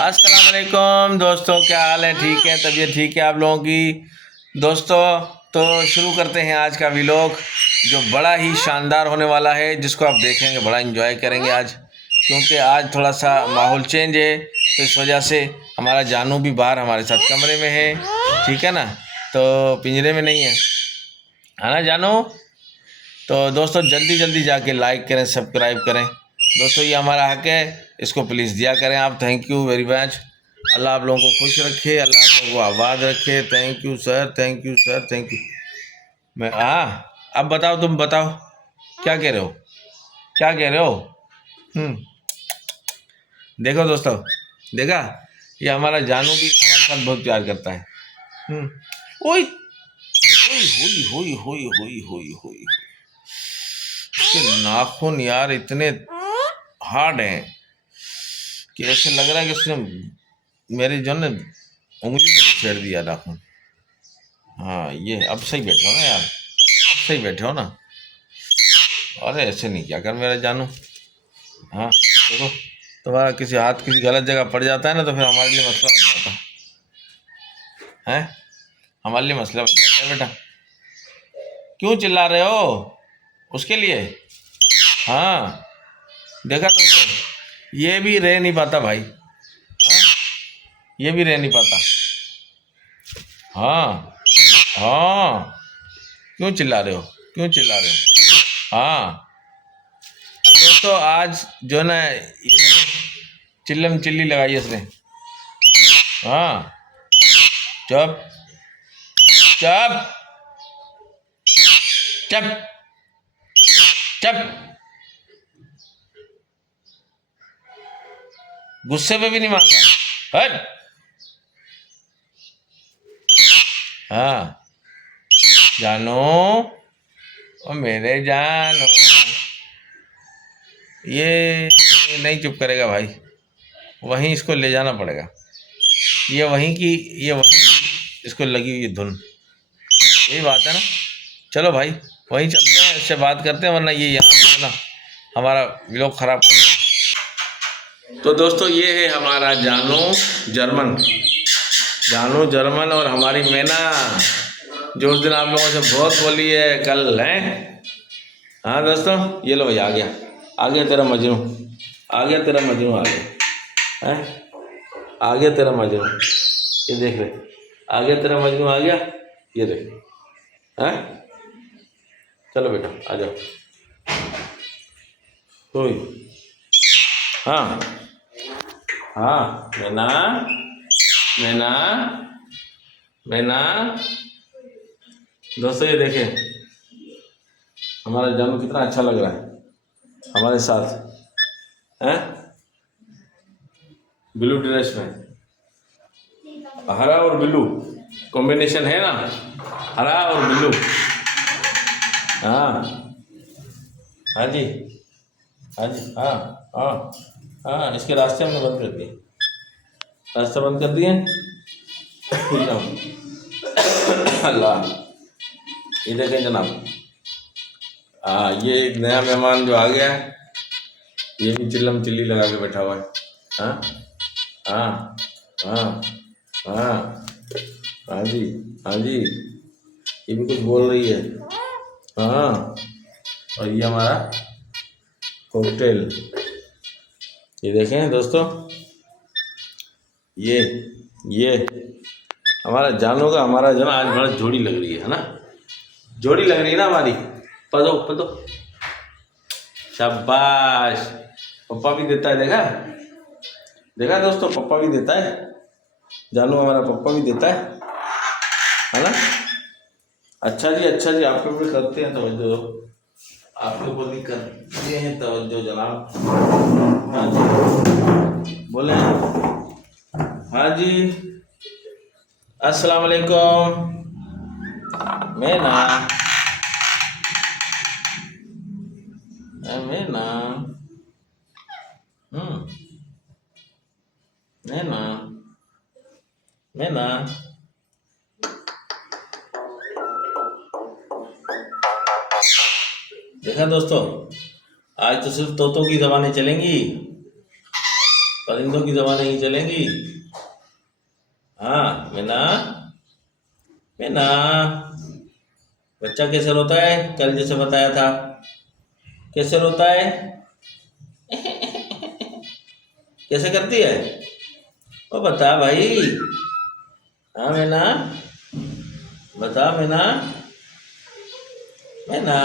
अस्सलाम वालेकुम दोस्तों, क्या हाल है? ठीक है, तबीयत ठीक है आप लोगों की? दोस्तों, तो शुरू करते हैं आज का व्लॉग जो बड़ा ही शानदार होने वाला है, जिसको आप देखेंगे, बड़ा एंजॉय करेंगे आज, क्योंकि आज थोड़ा सा माहौल चेंज है। तो इस वजह से हमारा जानू भी बाहर हमारे साथ कमरे में है, ठीक है ना, तो पिंजरे में नहीं है ना जानू? तो दोस्तों जल्दी जल्दी जाके लाइक करें, सब्सक्राइब करें। दोस्तों ये हमारा हक है, इसको प्लीज़ दिया करें आप। Thank you very much. Allah आप लोगों को खुश रखे, अल्लाह आप लोगों को आबाद रखे। Thank you sir, thank you sir, thank you. मैं अब बताओ, तुम बताओ क्या कह रहे हो, क्या कह रहे हो? हम्म देखो दोस्तों, देखा, ये हमारा जानू भी हमारे साथ बहुत प्यार करता है। ओए ओए, हुई हुई हुई हुई हुई हुई। इसके नाखून यार इतने हार्ड हैं कि ऐसे लग रहा है कि उसने मेरी जो ने उंगली में छेड़ दिया नाखून। हाँ, ये अब सही बैठे हो ना यार, अब सही बैठे हो ना। अरे ऐसे नहीं किया कर मेरा जानू। हाँ देखो, तुम्हारा किसी हाथ किसी गलत जगह पड़ जाता है ना, तो फिर हमारे लिए मसला बन जाता है, हमारे लिए मसला बन जाता है बेटा। क्यों चिल्ला रहे हो उसके लिए? हाँ देखा दोस्तों, ये भी रह नहीं पाता भाई। हाँ, ये भी रह नहीं पाता। हाँ हाँ, क्यों चिल्ला रहे हो, क्यों चिल्ला रहे हो? हाँ तो दोस्तों, आज जो ना ये चिल्लम चिल्ली लगाई इसने। हाँ, चुप चुप चुप चुप, गुस्से पे भी नहीं मान रहा। हट। हाँ जानो, ओ मेरे जानो, ये नहीं चुप करेगा भाई, वहीं इसको ले जाना पड़ेगा। ये वहीं की, ये वहीं की इसको लगी हुई धुन, यही बात है ना। चलो भाई, वहीं चलते हैं, इससे बात करते हैं, वरना ये यहाँ पे ना हमारा व्लॉग खराब कर देगा। तो दोस्तों ये है हमारा जानू जर्मन, जानू जर्मन, और हमारी मैना जो उस दिन आप लोगों से बहुत बोली है कल है। हाँ दोस्तों, ये लो भाई, आ गया तेरा मजनू, आ गया तेरा मजनू, आ गया है, आ गया तेरा मजनू। ये देख रहे, आ गया तेरा मजनू, आ गया, ये देख है। चलो बेटा आ जाओ। कोई, हाँ हाँ, मैना मैना मैना। दोस्तों ये देखें, हमारा जानू कितना अच्छा लग रहा है हमारे साथ है, ब्लू ड्रेस में, हरा और ब्लू कॉम्बिनेशन है ना, हरा और ब्लू। हाँ हाँ जी, हाँ जी, हाँ हाँ हाँ, इसके रास्ते हमने बंद कर दिए, रास्ते बंद कर दिए। अल्लाह, ये देखें जनाब, हाँ ये एक नया मेहमान जो आ गया है, ये भी चिल्लम चिल्ली लगा के बैठा हुआ है। हाँ हाँ हाँ हाँ हाँ जी, हाँ जी, ये भी कुछ बोल रही है। हाँ, और ये हमारा कॉकटेल, ये देखें दोस्तों, ये हमारा जानू का, हमारा जो ना आज बड़ा जोड़ी लग रही है ना, जोड़ी लग रही है ना हमारी। पदो पदो, शाबाश। पप्पा भी देता है, देखा देखा दोस्तों, पप्पा भी देता है, जानू हमारा पप्पा भी देता है ना। अच्छा जी, अच्छा जी, आपके ऊपर करते हैं तवज्जो, आपके ऊपर भी करते हैं तवज्जो जनाब। हाँ जी, बोले हाँ जी। अस्सलाम वालेकुम। मैना, मैना, मैना, मैना। देखा दोस्तों, आज तो सिर्फ तोतों की जबानें चलेंगी। परिंदों की दवा नहीं चलेंगी। हाँ मैना, मैना बच्चा कैसे रोता है, कल जैसे बताया था, कैसे रोता है, कैसे करती है, वो बता भाई। हाँ मैना, बता मैना, मैना,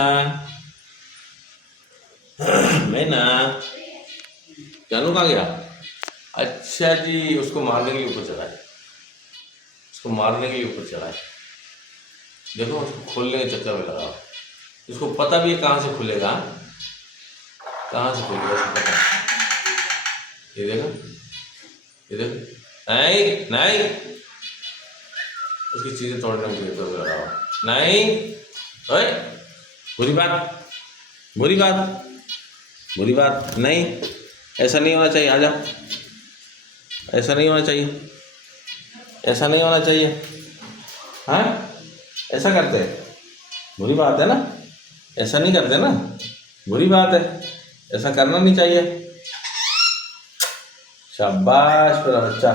मैना। जानू कहाँ गया? अच्छा जी, उसको मारने के लिए ऊपर चढ़ा है, उसको मारने के लिए ऊपर चढ़ा है। देखो उसको खोलने के चक्कर में लगा, इसको पता भी है कहाँ से खुलेगा, कहाँ से खुलेगा इसको पता। ये देखो, ये देखो, नहीं नहीं, उसकी चीजें तोड़ने में चक्कर में लगा, नहीं। ओए बुरी बात, बुरी बात, बुरी बात नहीं, ऐसा नहीं होना चाहिए। आजा, ऐसा नहीं होना चाहिए, ऐसा नहीं होना चाहिए। हाँ ऐसा करते हैं, बुरी बात है ना, ऐसा नहीं करते ना, बुरी बात है, ऐसा करना नहीं चाहिए। शाबाश मेरा बच्चा,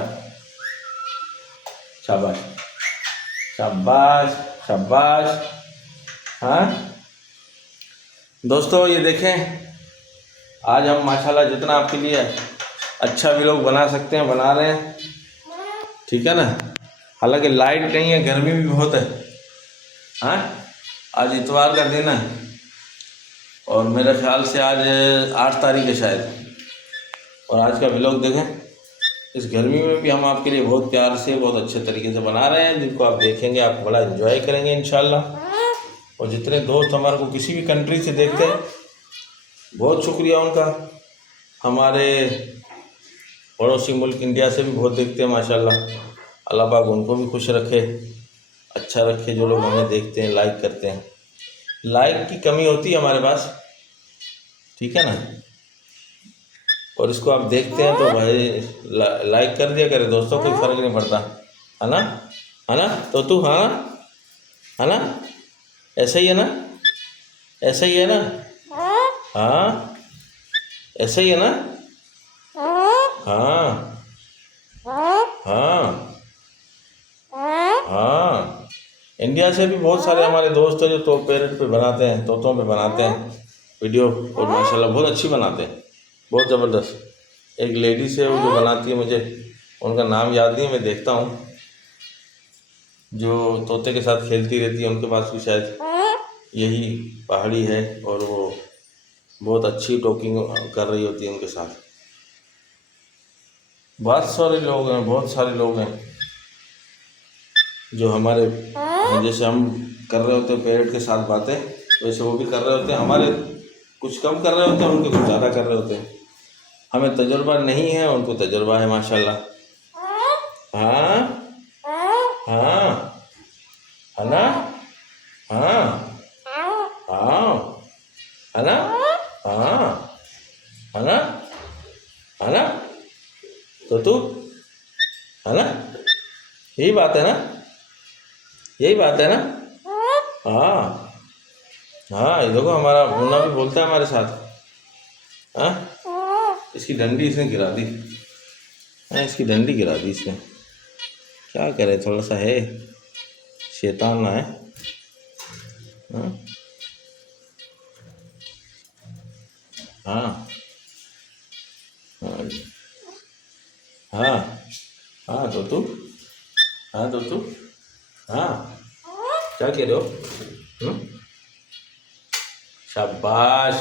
शाबाश शाबाश शाबाश। हाँ दोस्तों ये देखें, आज हम माशाल्लाह जितना आपके लिए अच्छा भी लोग बना सकते हैं बना रहे हैं, ठीक है ना। हालांकि लाइट नहीं है, गर्मी भी बहुत है। हाँ आज इतवार का दिन है और मेरे ख्याल से आज 8 तारीख है शायद। और आज का व्लॉग देखें, इस गर्मी में भी हम आपके लिए बहुत प्यार से बहुत अच्छे तरीके से बना रहे हैं, जिनको आप देखेंगे आप बड़ा एंजॉय करेंगे इंशाल्लाह। और जितने दोस्त हमारे को किसी भी कंट्री से देखते हैं, बहुत शुक्रिया उनका। हमारे पड़ोसी मुल्क इंडिया से भी बहुत देखते हैं माशाल्लाह। अल्लाह पाक उनको भी खुश रखे, अच्छा रखे। जो लोग हमें देखते हैं, लाइक करते हैं, लाइक की कमी होती है हमारे पास, ठीक है ना। और इसको आप देखते हैं तो भाई लाइक कर दिया करे दोस्तों, कोई फ़र्क नहीं पड़ता, है ना, है ना। तो तू हाँ है ना, ऐसा ही है ना, ऐसा ही है ना, हाँ ऐसा ही है ना, हाँ हाँ हाँ। इंडिया से भी बहुत सारे हमारे दोस्त हैं जो तो पेरेंट पे बनाते हैं, तोतों पे बनाते हैं वीडियो, और माशाल्लाह बहुत अच्छी बनाते हैं, बहुत ज़बरदस्त। एक लेडीज है वो जो बनाती है, मुझे उनका नाम याद नहीं है, मैं देखता हूँ, जो तोते के साथ खेलती रहती है, उनके पास भी शायद यही पहाड़ी है, और वो बहुत अच्छी टॉकिंग कर रही होती है उनके साथ। बहुत सारे लोग हैं, बहुत सारे लोग हैं जो हमारे जैसे हम कर रहे होते हैं पैरट के साथ बातें, वैसे वो भी कर रहे होते हैं। हमारे कुछ कम कर रहे होते हैं, उनके कुछ ज़्यादा कर रहे होते हैं। हमें तजुर्बा नहीं है, उनको तजुर्बा है माशाल्लाह। हाँ हाँ है ना, हाँ हाँ है ना, हाँ है ना, है ना। तो तू है ना, यही बात है ना, यही बात है ना। हाँ हाँ, ये देखो हमारा मुन्ना भी बोलता है हमारे साथ। हाँ इसकी डंडी इसने गिरा दी, हाँ इसकी डंडी गिरा दी इसने, क्या करे, थोड़ा सा है शैतान ना है। हाँ हाँ हाँ हाँ हाँ तो तू, हाँ तो तू, हाँ क्या कह रहे हो? शाबाश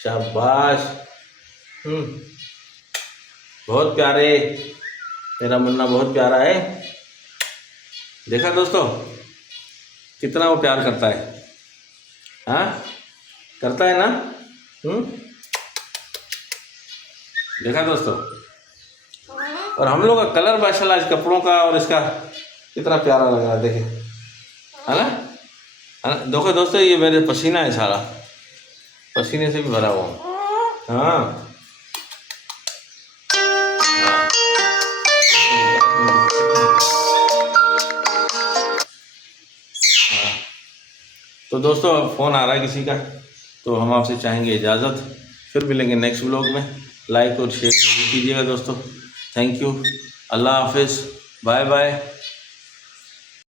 शाबाश। बहुत प्यारे, मेरा मुन्ना बहुत प्यारा है। देखा दोस्तों कितना वो प्यार करता है, हाँ करता है ना। देखा दोस्तों, और हम लोग का कलर माशाल्लाह इस कपड़ों का और इसका कितना प्यारा लग रहा है, देखे है ना, है ना। देखो दोस्तों ये मेरे पसीना है, सारा पसीने से भी भरा हुआ हूँ। हाँ तो दोस्तों अब फ़ोन आ रहा है किसी का, तो हम आपसे चाहेंगे इजाज़त, फिर मिलेंगे नेक्स्ट व्लॉग में। लाइक और शेयर कीजिएगा दोस्तों। Thank you. अल्लाह हाफिज़। Bye bye.